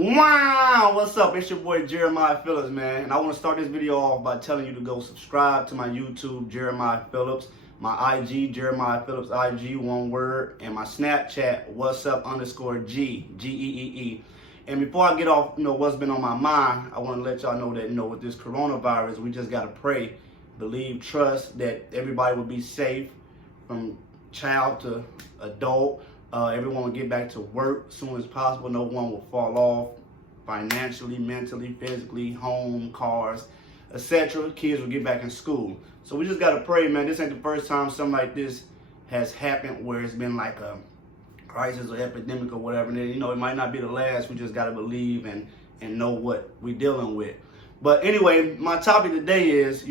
Wow, what's up? It's your boy Jeremiah Phillips, man. And I want to start this video off by telling you to go subscribe to my YouTube, Jeremiah Phillips, my IG, Jeremiah Phillips IG, one word, and my Snapchat, what's up _G, G-E-E-E. And before I get off, what's been on my mind, I want to let y'all know that, with this coronavirus, we just got to pray, believe, trust that everybody will be safe from child to adult. Everyone will get back to work as soon as possible. No one will fall off financially, mentally, physically, home, cars, etc. Kids will get back in school. So we just got to pray, man. This ain't the first time something like this has happened where it's been like a crisis or epidemic or whatever. And then, it might not be the last. We just got to believe and know what we're dealing with. But anyway, my topic today is,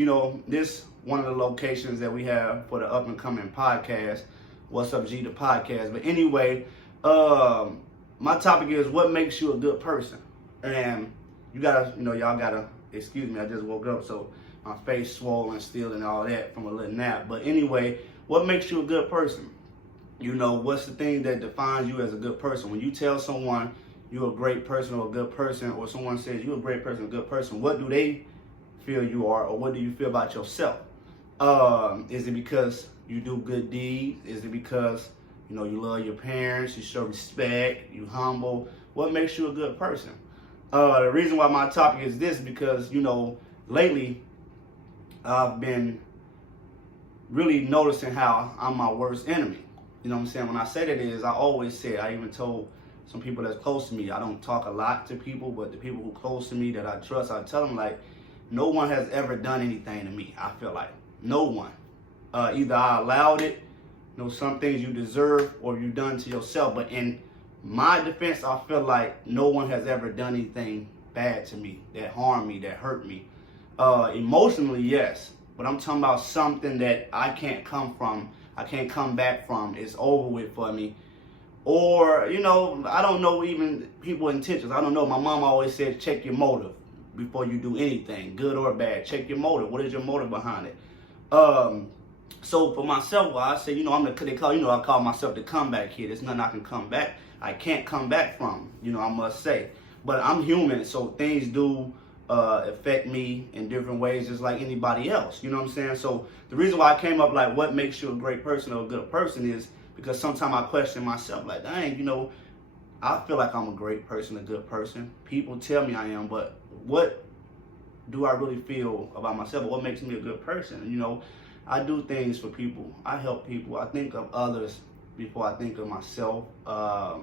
this one of the locations that we have for the up and coming podcast. What's up, G, the podcast. But anyway, my topic is what makes you a good person. And you gotta, y'all gotta excuse me. I just woke up, so my face swollen still and all that from a little nap. But anyway, what makes you a good person? What's the thing that defines you as a good person? When you tell someone you're a great person or a good person, or someone says you're a great person, a good person, what do they feel you are, or what do you feel about yourself? Is it because you do good deeds? Is it because, you love your parents, you show respect, you humble? What makes you a good person? The reason why my topic is this because, lately I've been really noticing how I'm my worst enemy. You know what I'm saying? When I say that is, I always say, I even told some people that's close to me, I don't talk a lot to people, but the people who close to me that I trust, I tell them like, no one has ever done anything to me. I feel like no one. Either I allowed it, some things you deserve, or you done to yourself. But in my defense, I feel like no one has ever done anything bad to me, that harmed me, that hurt me. Emotionally, yes, but I'm talking about something that I can't come back from. It's over with for me. Or, I don't know even people's intentions. I don't know. My mom always said, check your motive before you do anything, good or bad. Check your motive. What is your motive behind it? So for myself, I say, I call myself the comeback kid. There's nothing I can come back. I can't come back from, I must say. But I'm human, so things do affect me in different ways, just like anybody else. You know what I'm saying? So the reason why I came up like what makes you a great person or a good person is because sometimes I question myself, like, dang, I feel like I'm a great person, a good person. People tell me I am, but what do I really feel about myself? Or what makes me a good person? I do things for people. I help people. I think of others before I think of myself. I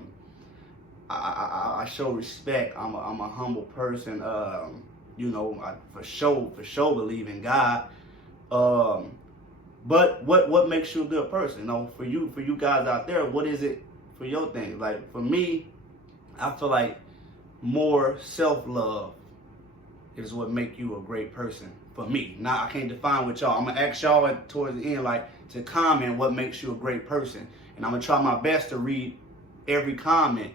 show respect. I'm a humble person. I for sure believe in God. But what makes you a good person? For you guys out there, what is it for your thing? Like for me, I feel like more self-love is what make you a great person for me. Now I can't define with y'all. I'm gonna ask y'all towards the end, to comment what makes you a great person, and I'm gonna try my best to read every comment.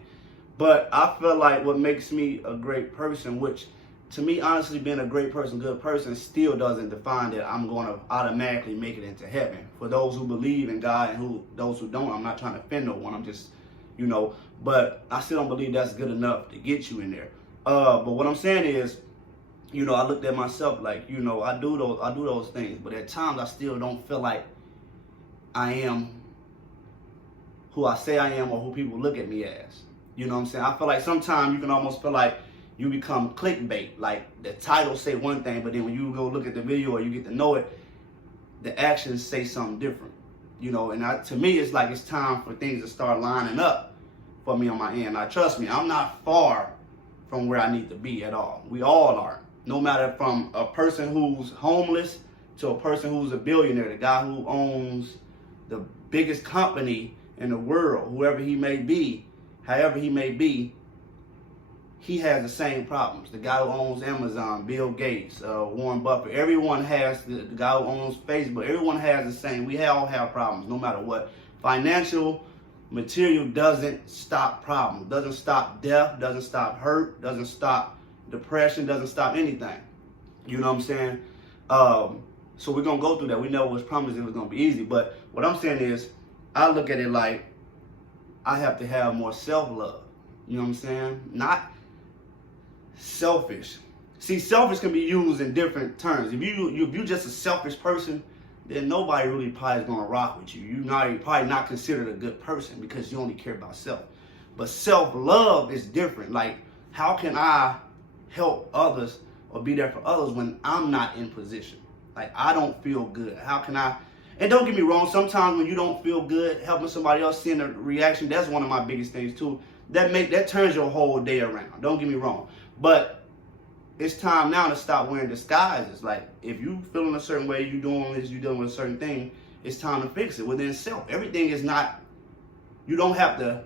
But I feel like what makes me a great person, which to me, honestly, being a great person, good person, still doesn't define that I'm going to automatically make it into heaven. For those who believe in God and those who don't, I'm not trying to offend no one. I'm just, but I still don't believe that's good enough to get you in there. But what I'm saying is, I looked at myself like, I do those things, but at times I still don't feel like I am who I say I am or who people look at me as. You know what I'm saying? I feel like sometimes you can almost feel like you become clickbait. Like the title say one thing, but then when you go look at the video or you get to know it, the actions say something different. And to me, it's like it's time for things to start lining up for me on my end. Now, trust me, I'm not far from where I need to be at all. We all are. No matter from a person who's homeless to a person who's a billionaire, the guy who owns the biggest company in the world, whoever he may be, however he may be, he has the same problems. The guy who owns Amazon, Bill Gates, Warren Buffett, everyone has, the guy who owns Facebook, everyone has the same. We all have problems, no matter what. Financial material doesn't stop problems, doesn't stop death, doesn't stop hurt, doesn't stop depression, doesn't stop anything. You know what I'm saying? So we're going to go through that. We know what's promised it was going to be easy. But what I'm saying is, I look at it like I have to have more self-love. You know what I'm saying? Not selfish. See, selfish can be used in different terms. If you just a selfish person, then nobody really probably is gonna rock with you. You're probably not considered a good person because you only care about self. But self-love is different. Like, how can I help others or be there for others when I'm not in position? Like, I don't feel good. How can I? And don't get me wrong, sometimes when you don't feel good, helping somebody else, seeing a reaction, that's one of my biggest things too. That turns your whole day around. Don't get me wrong. But it's time now to stop wearing disguises. Like, if you feeling a certain way, you doing this, you dealing with a certain thing, it's time to fix it within self. Everything is not, you don't have to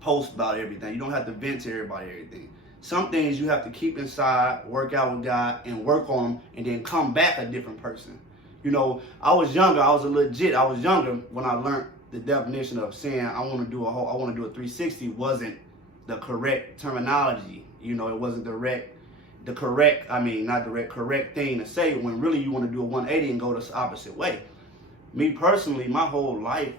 post about everything. You don't have to vent to everybody everything. Some things you have to keep inside, work out with God, and work on them, and then come back a different person. You know, I was younger. I was younger when I learned the definition of saying I want to do a 360 wasn't the correct terminology. You know, it wasn't correct thing to say when really you want to do a 180 and go the opposite way. Me personally, my whole life,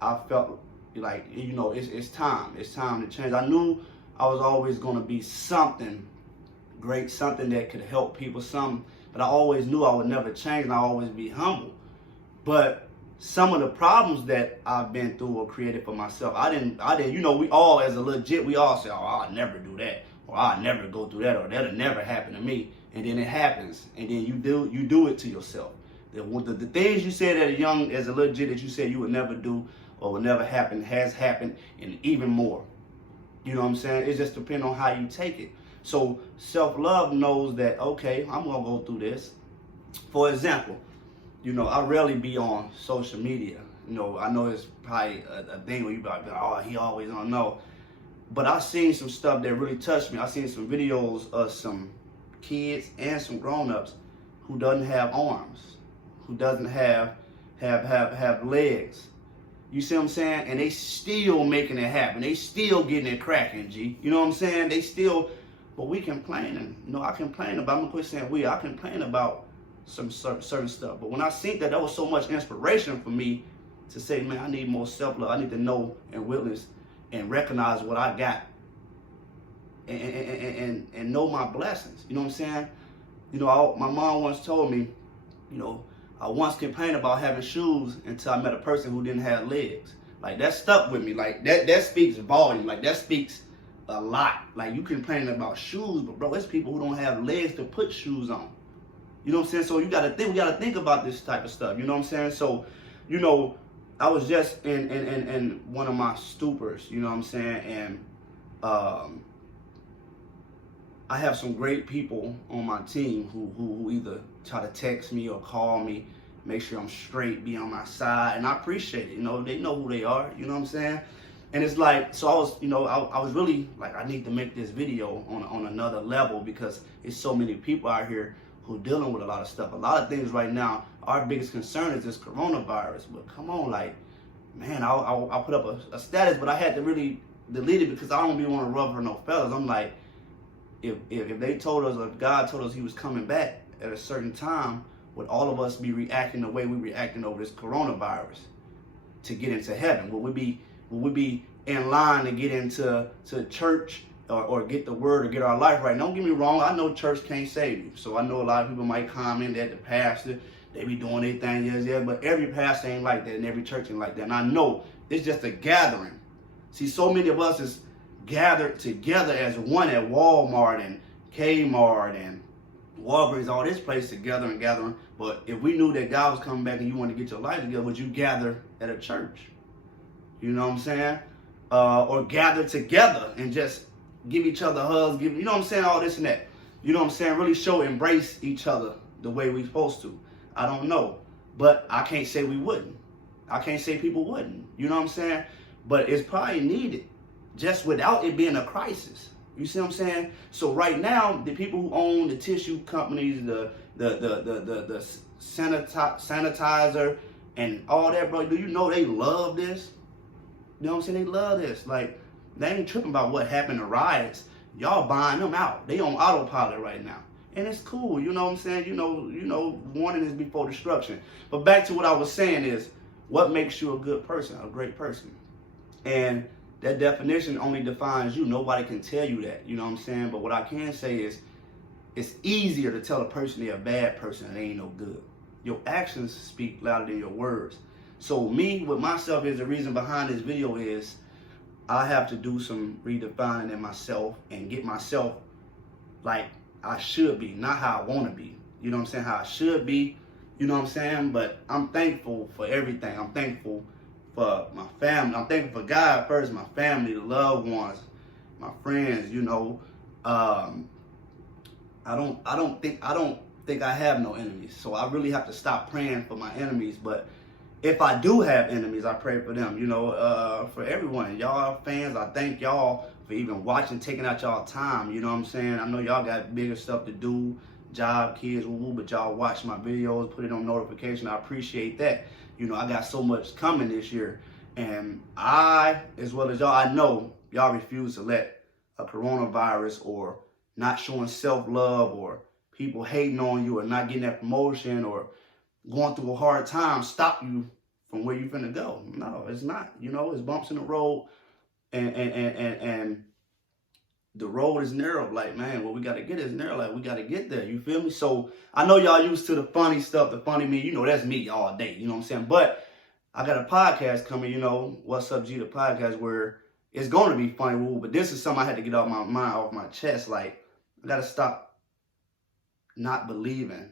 I felt like, you know, it's time to change. I knew I was always going to be something great, something that could help people, but I always knew I would never change and I always be humble. But some of the problems that I've been through were created for myself. I didn't, you know, we all as a legit, we all say, oh, I'll never do that, or I'll never go through that, or that'll never happen to me. And then it happens, and then you do it to yourself. The things you said as a legit that you said you would never do or would never happen has happened, and even more. You know what I'm saying? It just depends on how you take it. So self-love knows that, okay, I'm going to go through this. For example, you know, I rarely be on social media. You know, I know it's probably a thing where you be like, oh, he always don't know. But I've seen some stuff that really touched me. I've seen some videos of some kids and some grown-ups who doesn't have arms, who doesn't have legs. You see what I'm saying? And they still making it happen. They still getting it cracking, G. You know what I'm saying? They still, but we complaining. You know, I complain about, I'm gonna quit saying I complain about some certain stuff. But when I seen that was so much inspiration for me to say, man, I need more self-love. I need to know and witness and recognize what I got and know my blessings. You know what I'm saying? You know, my mom once told me, you know, I once complained about having shoes until I met a person who didn't have legs. Like, that stuck with me. Like, that speaks volume. Like, that speaks a lot. Like, you complaining about shoes, but bro, it's people who don't have legs to put shoes on. You know what I'm saying? So we gotta think about this type of stuff. You know what I'm saying? So, you know, I was just in one of my stupors, you know what I'm saying? And I have some great people on my team who either try to text me or call me, make sure I'm straight, be on my side, and I appreciate it. You know, they know who they are, you know what I'm saying? And it's like, so I was, you know, I was really like, I need to make this video on another level because it's so many people out here who dealing with a lot of stuff. A lot of things right now, our biggest concern is this coronavirus. But come on, like, man, I put up a status, but I had to really delete it because I don't be want to rub for no fellas. I'm like, if they told us, or if God told us he was coming back at a certain time, would all of us be reacting the way we reacting over this coronavirus to get into heaven? Would we be in line to get into church or get the word or get our life right? Don't get me wrong, I know church can't save you. So I know a lot of people might comment that the pastor, they be doing their thing, yes, but every pastor ain't like that and every church ain't like that. And I know it's just a gathering. See, so many of us is gathered together as one at Walmart and Kmart and Walgreens, all this place together and gathering. But if we knew that God was coming back and you wanted to get your life together, would you gather at a church? You know what I'm saying? Or gather together and just give each other hugs, you know what I'm saying? All this and that. You know what I'm saying? Really embrace each other the way we're supposed to. I don't know. But I can't say we wouldn't. I can't say people wouldn't. You know what I'm saying? But it's probably needed just without it being a crisis. You see what I'm saying? So right now, the people who own the tissue companies, the sanitizer and all that, bro, do you know they love this? You know what I'm saying? They love this. Like, they ain't tripping about what happened to riots. Y'all buying them out. They on autopilot right now. And it's cool, you know what I'm saying? You know, warning is before destruction. But back to what I was saying is, what makes you a good person, a great person? And that definition only defines you. Nobody can tell you that, you know what I'm saying? But what I can say is, it's easier to tell a person they're a bad person and they ain't no good. Your actions speak louder than your words. So me, with myself, is the reason behind this video is I have to do some redefining in myself and get myself like I should be, not how I want to be. You know what I'm saying? How I should be, you know what I'm saying? But I'm thankful for everything. I'm thankful for my family. I'm thankful for God first, my family, the loved ones, my friends, you know. I don't think I have no enemies. So I really have to stop praying for my enemies. But if I do have enemies, I pray for them, you know, for everyone. Y'all fans, I thank y'all for even watching, taking out y'all time, you know what I'm saying? I know y'all got bigger stuff to do, job, kids, but y'all watch my videos, put it on notification. I appreciate that. You know, I got so much coming this year. And I, as well as y'all, I know y'all refuse to let a coronavirus or not showing self-love or people hating on you or not getting that promotion or going through a hard time stop you from where you're finna go. No, it's not. You know, it's bumps in the road and the road is narrow. Like, man, what we got to get is narrow. Like, we got to get there. You feel me? So I know y'all used to the funny stuff, the funny me. You know, that's me all day. You know what I'm saying? But I got a podcast coming, you know, What's Up G, the podcast, where it's going to be funny. But this is something I had to get off my mind, off my chest. Like, I got to stop not believing,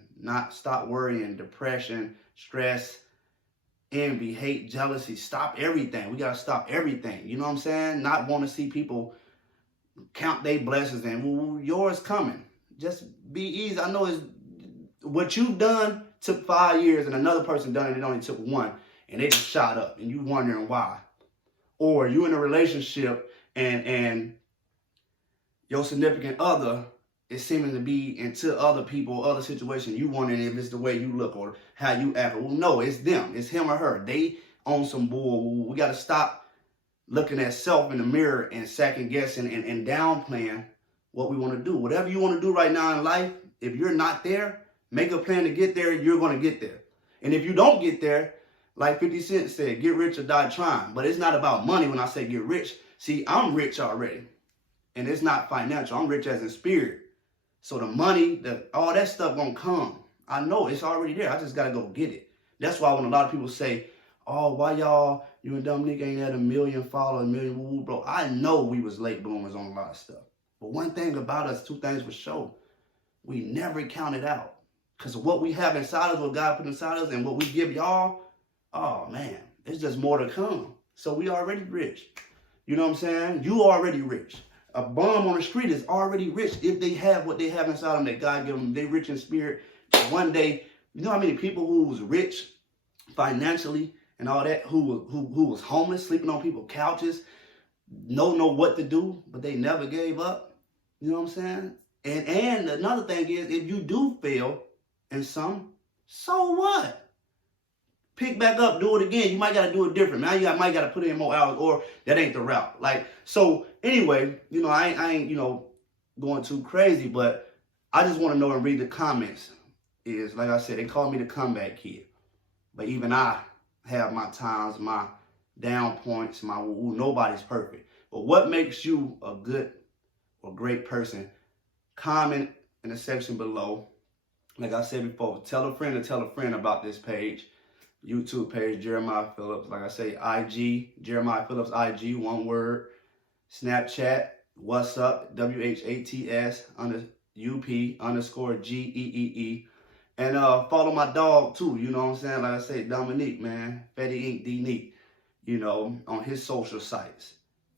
stop worrying, depression, stress, envy, hate, jealousy. Stop everything. We got to stop everything. You know what I'm saying? Not want to see people count their blessings and, well, yours coming. Just be easy. I know it's what you've done took 5 years and another person done it, it only took 1, and they just shot up and you wondering why. Or you in a relationship and your significant other is seeming to be into other people, other situations. You wondering if it's the way you look or how you act. Well, no, it's them. It's him or her. They own some bull. We got to stop looking at self in the mirror and second guessing and downplaying what we want to do. Whatever you want to do right now in life, if you're not there, make a plan to get there. You're going to get there. And if you don't get there, like 50 Cent said, get rich or die trying. But it's not about money when I say get rich. See, I'm rich already. And it's not financial. I'm rich as in spirit. So the money, all that stuff won't come. I know it's already there. I just got to go get it. That's why when a lot of people say, oh, why you and Dominique ain't had 1 million followers, 1 million woo, bro. I know we was late bloomers on a lot of stuff. But one thing about us, 2 things for sure, we never counted out. Because what we have inside us, what God put inside us, and what we give y'all, oh, man, it's just more to come. So we already rich. You know what I'm saying? You already rich. A bum on the street is already rich if they have what they have inside them that God give them. They rich in spirit. One day, you know how many people who was rich financially and all that, who was homeless, sleeping on people's couches, don't know what to do, but they never gave up. You know what I'm saying? And another thing is, if you do fail in some, so what? Pick back up, do it again. You might got to do it different. Now you might got to put in more hours, or that ain't the route. Like, so anyway, you know, I ain't, you know, going too crazy, but I just want to know and read the comments. Is, like I said, they call me the comeback kid. But even I have my times, my down points, my nobody's perfect. But what makes you a good or great person? Comment in the section below. Like I said before, tell a friend to tell a friend about this page. YouTube page, Jeremiah Phillips. Like I say, IG, Jeremiah Phillips IG, one word. Snapchat, what's up, WHATS UP_GEEE. And follow my dog too, you know what I'm saying? Like I say, Dominique, man. Fetty Ink D-Neek, you know, on his social sites.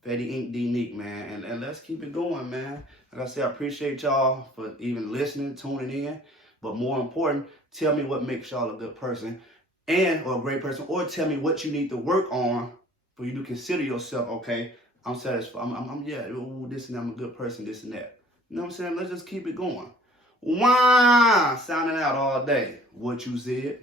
Fetty Ink D-Neek, man. And let's keep it going, man. Like I said, I appreciate y'all for even listening, tuning in. But more important, tell me what makes y'all a good person or a great person, or tell me what you need to work on for you to consider yourself, okay, I'm satisfied. Yeah, ooh, this and that, I'm a good person, this and that. You know what I'm saying? Let's just keep it going. Wah! Sounding out all day. What you said.